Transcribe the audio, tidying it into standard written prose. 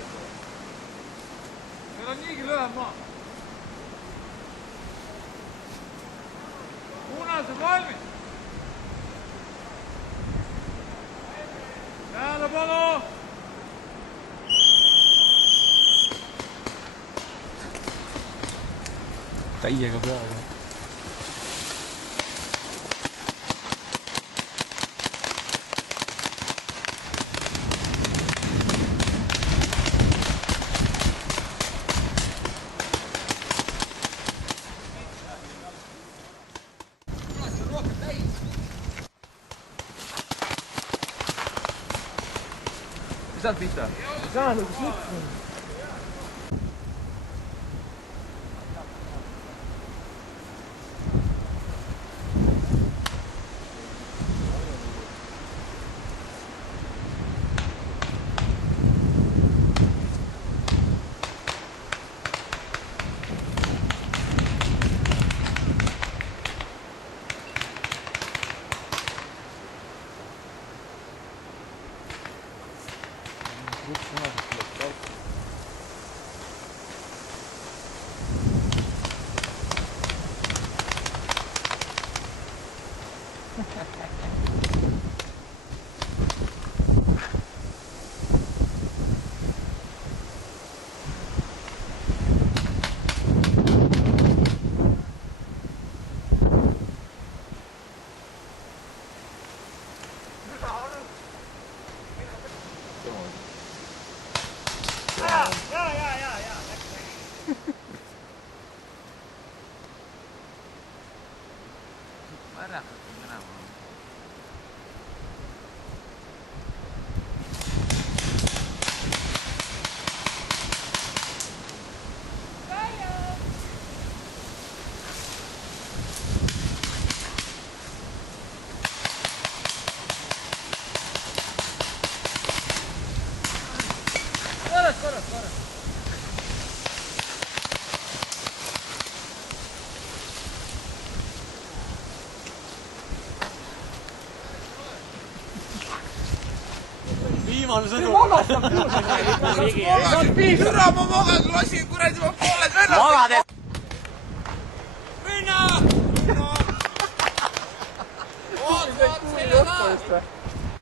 võetud. Meil on niigi lühem maa. Punased valmis. Tähelepanu! Täiega peale. Ei saanud pihta? Ei saanud, kus lõppu. Viimane sõnum. Türa ma magad, lasin kuradi ma pooled vennad. Magad! Rünna! Rünna! Oot, sellega!